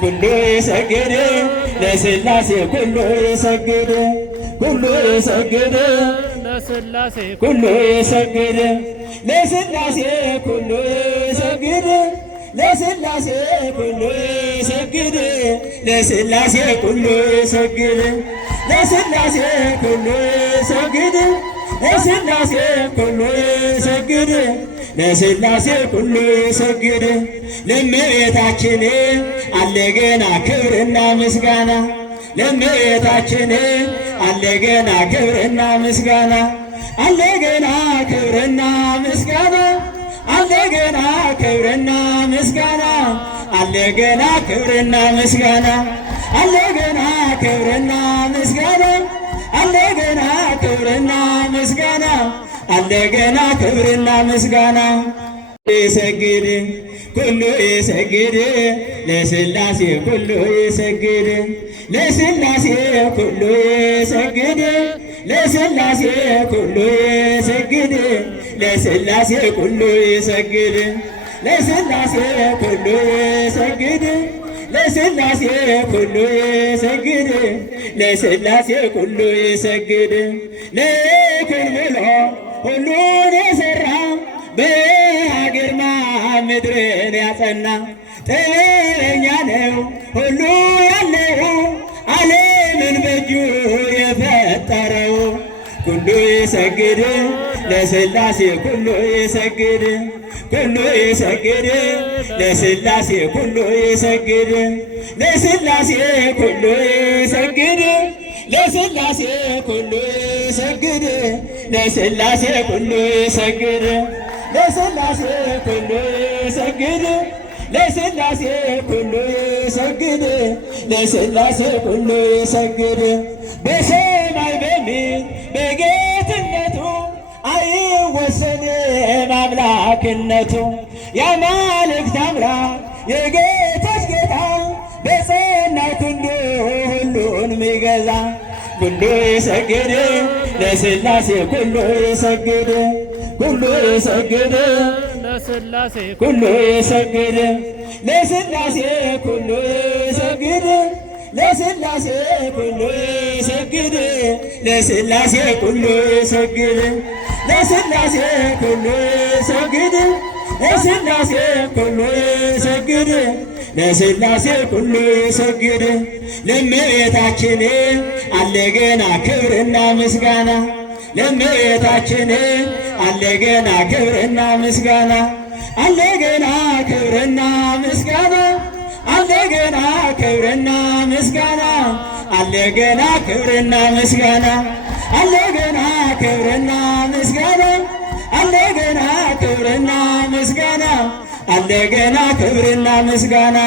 ኩሉ ይሰግድ ለሥላሴ ኩሉ ይሰግድ ኩሉ ይሰግድ ለሥላሴ ኩሉ ይሰግድ ለሥላሴ ኩሉ ይሰግድ ለሥላሴ ኩሉ ይሰግድ ለሥላሴ ኩሉ ይሰግድ ለሥላሴ ኩሉ ይሰግድ ለሥላሴ ኩሉ ይሰግድ ለሥላሴ ኩሉ ይሰግድ ለእመቤታችን አለ ገና ክብርና ምስጋና ለእመቤታችን አለ ገና ክብርና ምስጋና አለ ገና ክብርና ምስጋና አለ ገና ክብርና ምስጋና አለ ገና ክብርና ምስጋና አለ ገና ክብርና ምስጋና አለ ገና ክብርና ምስጋና አለ ገና ክብርና ምስጋና ይሰግድ ኩሉ ይሰግድ ለሥላሴ ኩሉ ይሰግድ ለሥላሴ ኩሉ ይሰግድ ለሥላሴ ኩሉ ይሰግድ ለሥላሴ ኩሉ ይሰግድ ለሥላሴ ኩሉ ይሰግድ ለሥላሴ ኩሉ ይሰግድ ለሥላሴ ኩሉ ይሰግድ ለኩን ብሎ ሁሉን የሠራ በግርማ ምድርን ያጸና ጥበበኛ ነው ሁሉ ያለው ዓለምን በእጁ የፈጠረው ኩሉ ይሰግድ ለሥላሴ ኩሉ ይሰግድ ኩሉ ይሰግድ ለሥላሴ ኩሉ ይሰግድ ለሥላሴ ኩሉ ይሰግድ ለሥላሴ ኩሉ ይሰግድ ለሥላሴ ኩሉ ይሰግድ ለሥላሴ ኩሉ ይሰግድ ለሥላሴ ኩሉ ይሰግድ ለሥላሴ ኩሉ ይሰግድ በሰማይ በምድር በጌትነቱ አይወሰንም አምላክነቱ የአማልክት አምላክ የጌቶች ጌታ በጸናው ክንዱ ሁሉን ሚገዛ ኩሉ ይሰግድ ለሥላሴ ኩሉ ይሰግድ ኩሉ ይሰግድ ለሥላሴ ኩሉ ይሰግድ ለሥላሴ ኩሉ ይሰግድ ለሥላሴ ኩሉ ይሰግድ ለሥላሴ ኩሉ ይሰግድ ለሥላሴ ኩሉ ይሰግድ ለሥላሴ ኩሉ ይሰግድ ለሥላሴ ኩሉ ይሰግድ ለእመቤታችን አለ ገና ክብርና ምስጋና ለእመቤታችን አለ ገና ክብርና ምስጋና አለ ገና ክብርና ምስጋና አለ ገና ክብርና ምስጋና አለ ገና ክብርና ምስጋና አለ ገና ክብርና ምስጋና አለ ገና ክብርና ምስጋና አለ ገና ክብርና ምስጋና